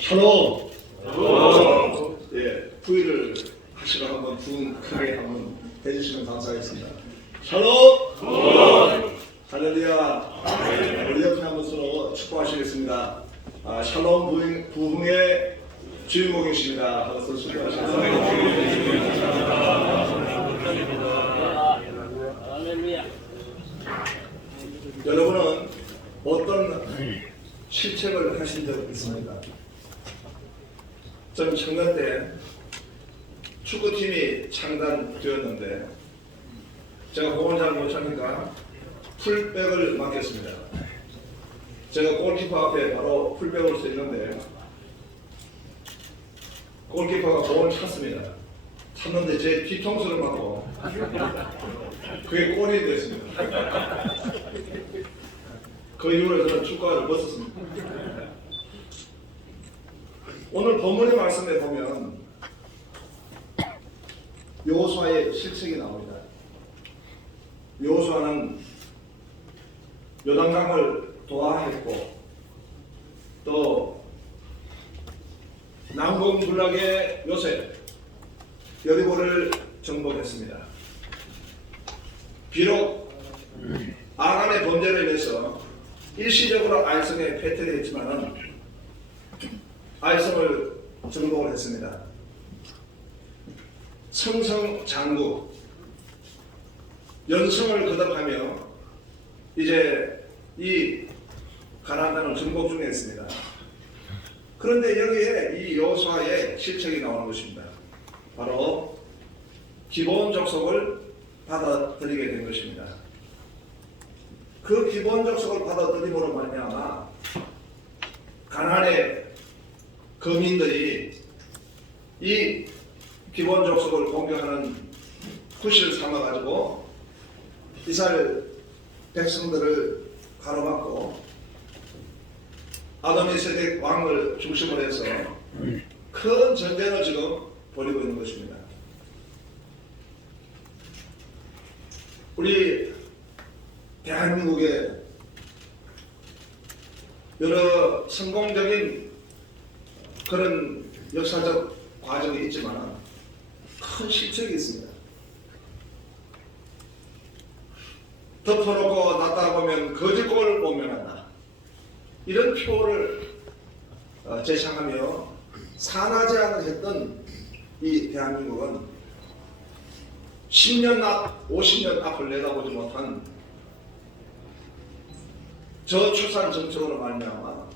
샬롬. 예, 부의를 하시고 한번 크게 한번 해주시면 감사하겠습니다. 샬롬. 할렐루야. 우리 옆에 한번 서로 축복하시겠습니다. 샬롬 부흥의 주인공이십니다. 하면서 축복하시겠습니다. 여러분은 어떤 실책을 하신 적 있습니까? 저는 청년 때 축구팀이 창단되었는데 제가 공을 잘 못하니까 풀백을 맡겼습니다. 제가 골키퍼 앞에 바로 풀백으로 서 있는데 골키퍼가 공을 찼습니다. 찼는데 제 뒤통수를 맞고 그게 골이 됐습니다. 그 이후로 저는 축구화를 벗었습니다. 오늘 본문의 말씀에 보면 여호수아의 실책이 나옵니다. 여호수아는 요단강을 도하했고 또 난공불락의 요셉 여리고를 정복했습니다. 비록 아간의 범죄로 인해서 일시적으로 아이성에 패퇴를 했지만 아이성을 정복을 했습니다. 성성장구 연성을 거듭하며 이제 이 가나안 땅을 정복 중에 있습니다. 그런데 여기에 이 여호수아의 실책이 나오는 것입니다. 바로 기본 족속을 받아들이게 된 것입니다. 그 기본 족속을 받아들임으로 말미암아 가나안의 거민들이 이 기본 족속을 공격하는 구실을 삼아가지고 이스라엘 백성들을 가로막고 아도니세덱 왕을 중심으로 해서 큰 전쟁을 지금 벌이고 있는 것입니다. 우리 대한민국에 여러 성공적인 그런 역사적 과정이 있지만 큰 실책이 있습니다. 덮어놓고 놨다 보면 거짓골을 모면한다. 이런 표를 제창하며 산하제한을 했던 이 대한민국은 10년 앞, 50년 앞을 내다보지 못한 저출산 정책으로 말미암아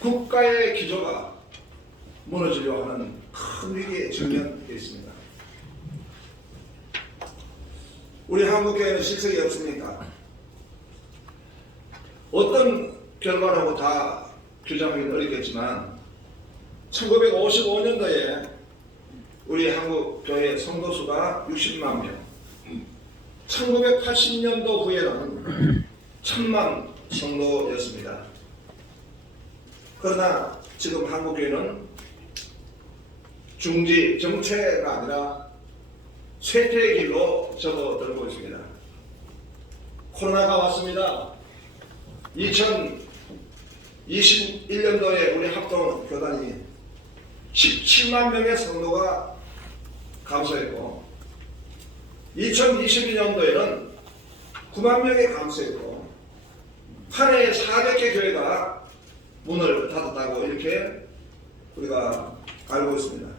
국가의 기조가 무너지려 하는 큰 위기에 직면되어 있습니다. 우리 한국교회는 실책이 없습니까? 어떤 결과라고 다 규정하기는 어렵겠지만 1955년도에 우리 한국교회 성도수가 60만 명, 1980년도 후에는 1000만 성도였습니다. 그러나 지금 한국교회는 중지, 정체가 아니라 쇠퇴의 길로 접어들고 있습니다. 코로나가 왔습니다. 2021년도에 우리 합동교단이 17만 명의 성도가 감소했고 2022년도에는 9만 명이 감소했고 한 해에 400개 교회가 문을 닫았다고 이렇게 우리가 알고 있습니다.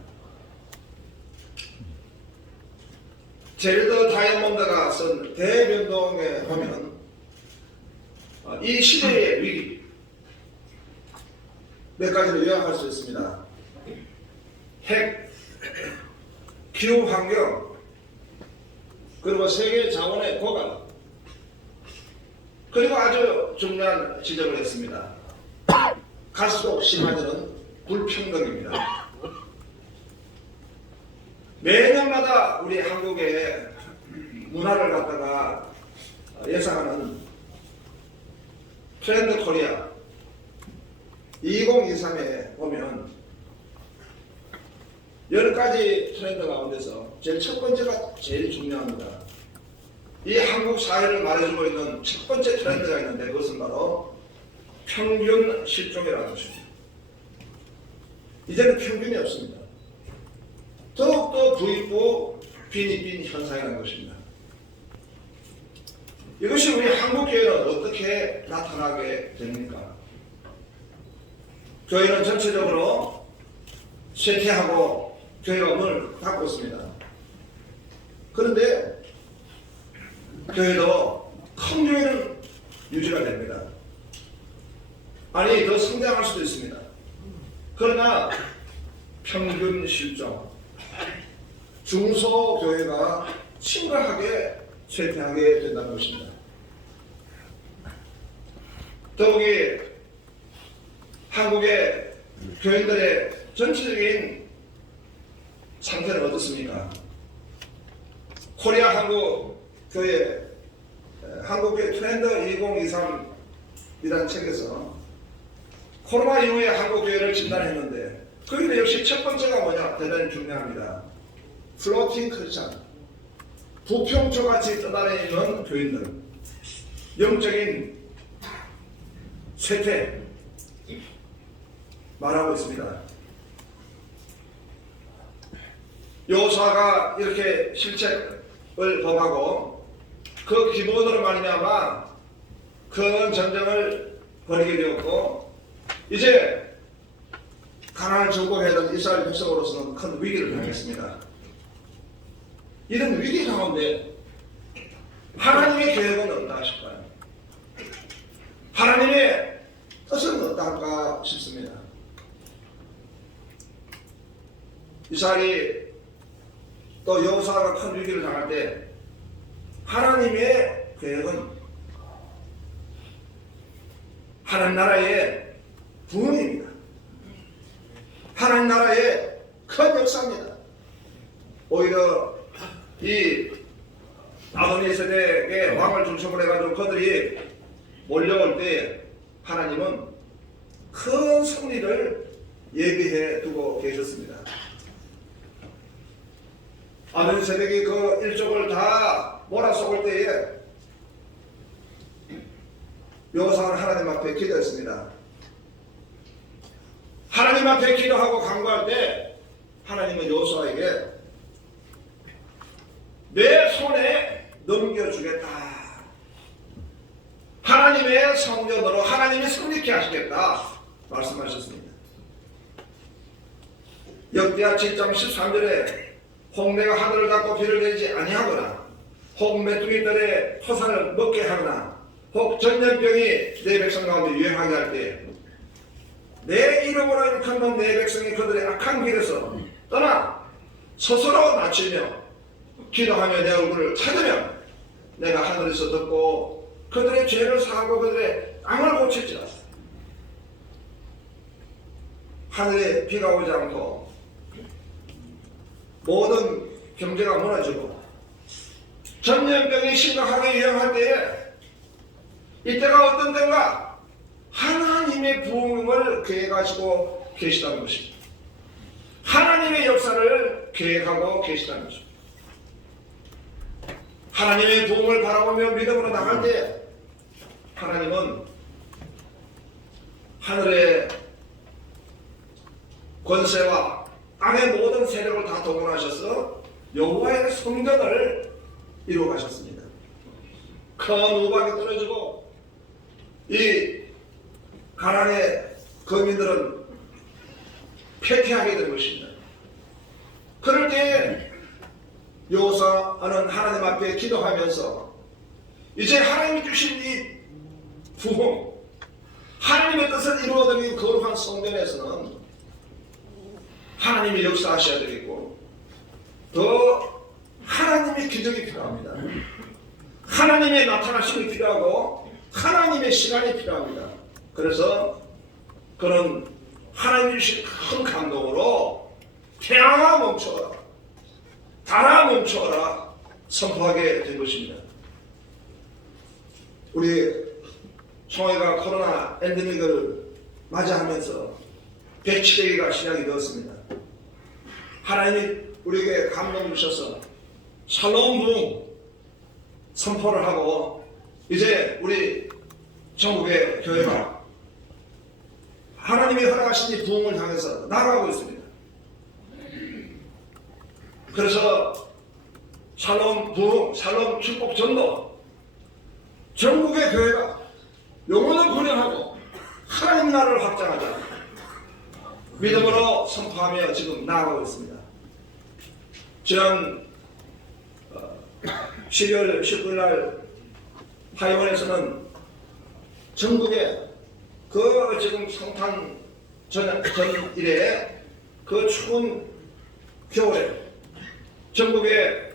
제일더 다이아몬드가 쓴 대변동에 보면 이 시대의 위기 몇 가지를 요약할 수 있습니다. 핵, 기후환경, 그리고 세계 자원의 고갈, 그리고 아주 중요한 지적을 했습니다. 갈수록 심화되는 불평등입니다. 매년마다 우리 한국의 문화를 갖다가 예상하는 트렌드 코리아 2023에 보면 10가지 트렌드 가운데서 제일 첫 번째가 제일 중요합니다. 이 한국 사회를 말해주고 있는 첫 번째 트렌드가 있는데 그것은 바로 평균 실종이라는 것입니다. 이제는 평균이 없습니다. 더욱더 부익부 빈익빈 현상이라는 것입니다. 이것이 우리 한국교회는 어떻게 나타나게 됩니까? 교회는 전체적으로 쇠퇴하고 교회가 문을 닫고 있습니다. 그런데 교회도 큰 교회는 유지가 됩니다. 아니 더 성장할 수도 있습니다. 그러나 평균 실종, 중소교회가 심각하게 쇠퇴하게 된다는 것입니다. 더욱이 한국의 교인들의 전체적인 상태는 어떻습니까? 코리아 한국교회 트렌드 2023이라는 책에서 코로나 이후에 한국교회를 진단했는데 거기는 역시 첫 번째가 뭐냐? 대단히 중요합니다. 플로팅 크리스찬, 부평초같이 떠다니는 교인들, 영적인 쇠퇴 말하고 있습니다. 여호수아가 이렇게 실책을 범하고 그 기본으로 말미암아 큰 전쟁을 벌이게 되었고 이제 가나안을 정복하던 이스라엘 백성으로서는 큰 위기를 당했습니다. 이런 위기 가운데 하나님의 계획은 없다 하실까요? 하나님의 뜻은 어떨까 싶습니다. 이스라엘이 또 여호수아가 큰 위기를 당할 때 하나님의 계획은 하나님 나라의 부흥입니다. 하나님 나라의 큰 역사입니다. 오히려 이 아도니 세덱의 왕을 중심으로 해가지고 그들이 몰려올 때 하나님은 큰 승리를 예비해 두고 계셨습니다. 아도니 세덱이 그 일족을 다 몰아쏘을 때에 여호수아는 하나님 앞에 기도했습니다. 하나님 앞에 기도하고 간구할 때 하나님은 여호수아에게 내 손에 넘겨주겠다. 하나님의 성전으로 하나님이 승리케 하시겠다 말씀하셨습니다. 역대하 7장 13절에 혹 내가 하늘을 닫고 비를 내리지 아니하거나 혹 메뚜기들의 토산을 먹게 하거나 혹 전염병이 내 백성 가운데 유행하게 할 때 내 이름으로 일컫는 내 백성이 그들의 악한 길에서 떠나 스스로 낮추며 기도하며 내 얼굴을 찾으면 내가 하늘에서 듣고 그들의 죄를 사하고 그들의 땅을 고칠지라. 하늘에 비가 오지 않고 모든 경제가 무너지고 전염병이 심각하게 유행할 때에 이때가 어떤 때인가? 하나님의 부흥을 계획하시고 계시다는 것입니다. 하나님의 역사를 계획하고 계시다는 것입니다. 하나님의 부흥을 바라보며 믿음으로 나갈 때 하나님은 하늘의 권세와 땅의 모든 세력을 다 동원하셔서 여호와의 성전을 이루어 가셨습니다. 큰 우박이 떨어지고 이 가나안의 거민들은 패퇴하게 된 것입니다. 그럴 때 여호수아는 하나님 앞에 기도하면서 이제 하나님이 주신 이 부흥, 하나님의 뜻을 이루어드린 거룩한 성전에서는 하나님이 역사하셔야 되겠고 더 하나님의 기적이 필요합니다. 하나님의 나타나심이 필요하고 하나님의 시간이 필요합니다. 그래서 그런 하나님이 주신 큰 감동으로 태양아 멈춰라, 달아 멈춰라 선포하게 된 것입니다. 우리 총회가 코로나 엔데믹을 맞이하면서 대치대기가 시작이 되었습니다. 하나님이 우리에게 감동 주셔서 샬롬 부흥, 선포를 하고 이제 우리 전국의 교회가 하나님이 허락하신 이 부흥을 향해서 나아가고 있습니다. 그래서 샬롬 부흥, 샬롬 축복 전도 전국의 교회가 영혼을 분양하고 하나님 나라를 확장하자 믿음으로 선포하며 지금 나아가고 있습니다. 지난 12월 19일 날 하이원에서는 전국에 그 지금 성탄 전일에 그 추운 겨울에 전국의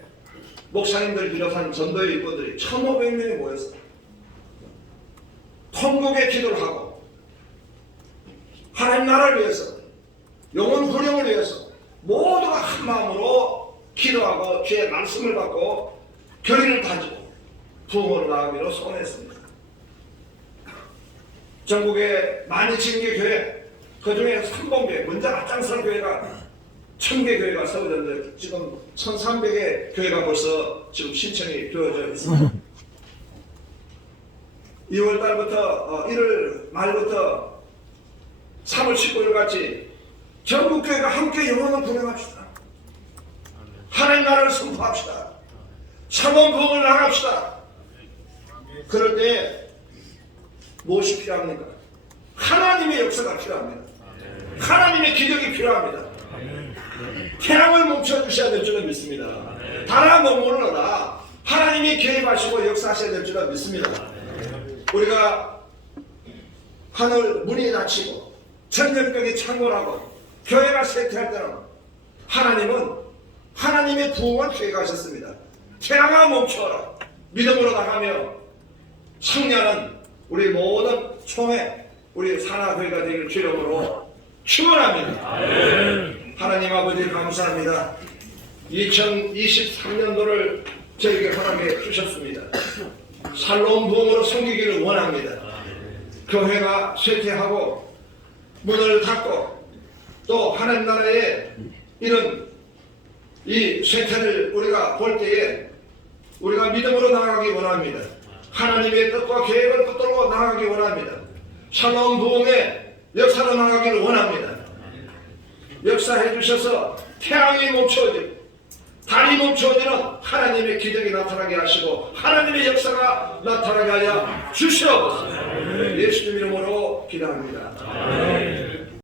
목사님들 비롯한 전도의 일꾼들이 1,500명이 모여서 통곡의 기도를 하고 하나님 나라를 위해서 영혼 구령을 위해서 모두가 한 마음으로 기도하고 주의 말씀을 받고 결의를 다지고 부흥으로 나아가기로 소원했습니다. 전국에 많이 지은 게 교회, 그 중에 3번교회, 먼저 앞장선 교회가 1,000개 교회가 세워졌는데 지금 1,300개 교회가 벌써 지금 신청이 되어져 있습니다. 2월 달부터 1월 말부터 3월 19일 같이 전국 교회가 함께 영혼을 분양합시다. 하나님 나라를 선포합시다. 샬롬 부흥을 나갑시다. 그럴 때 무엇이 필요합니까? 하나님의 역사가 필요합니다. 하나님의 기적이 필요합니다. 태양을 멈춰주셔야 될 줄은 믿습니다. 달아 머무르노라 하나님이 개입하시고 역사하셔야 될 줄은 믿습니다. 우리가 하늘 문이 닫히고 전염병이 창궐하고 교회가 쇠퇴할 때는 하나님은 하나님의 부흥을 계획하셨습니다. 태양아 멈춰라. 믿음으로 나가며 승리하는 우리 모든 총회 우리 산하교회가 되기를 주름으로 축원합니다. 하나님 아버지 감사합니다. 2023년도를 저에게 허락해 주셨습니다. 샬롬 부흥으로 섬기기를 원합니다. 교회가 쇠퇴하고 문을 닫고 또 하나님 나라의 이런 이 쇠퇴를 우리가 볼 때에 우리가 믿음으로 나아가기 원합니다. 하나님의 뜻과 계획을 붙들고 나아가기 원합니다. 샬롬 부흥의 역사로 나아가기를 원합니다. 역사해 주셔서 태양이 멈춰지고 달이 멈춰지는 하나님의 기적이 나타나게 하시고 하나님의 역사가 나타나게 하여 주시옵소서. 예수님 이름으로 기도합니다.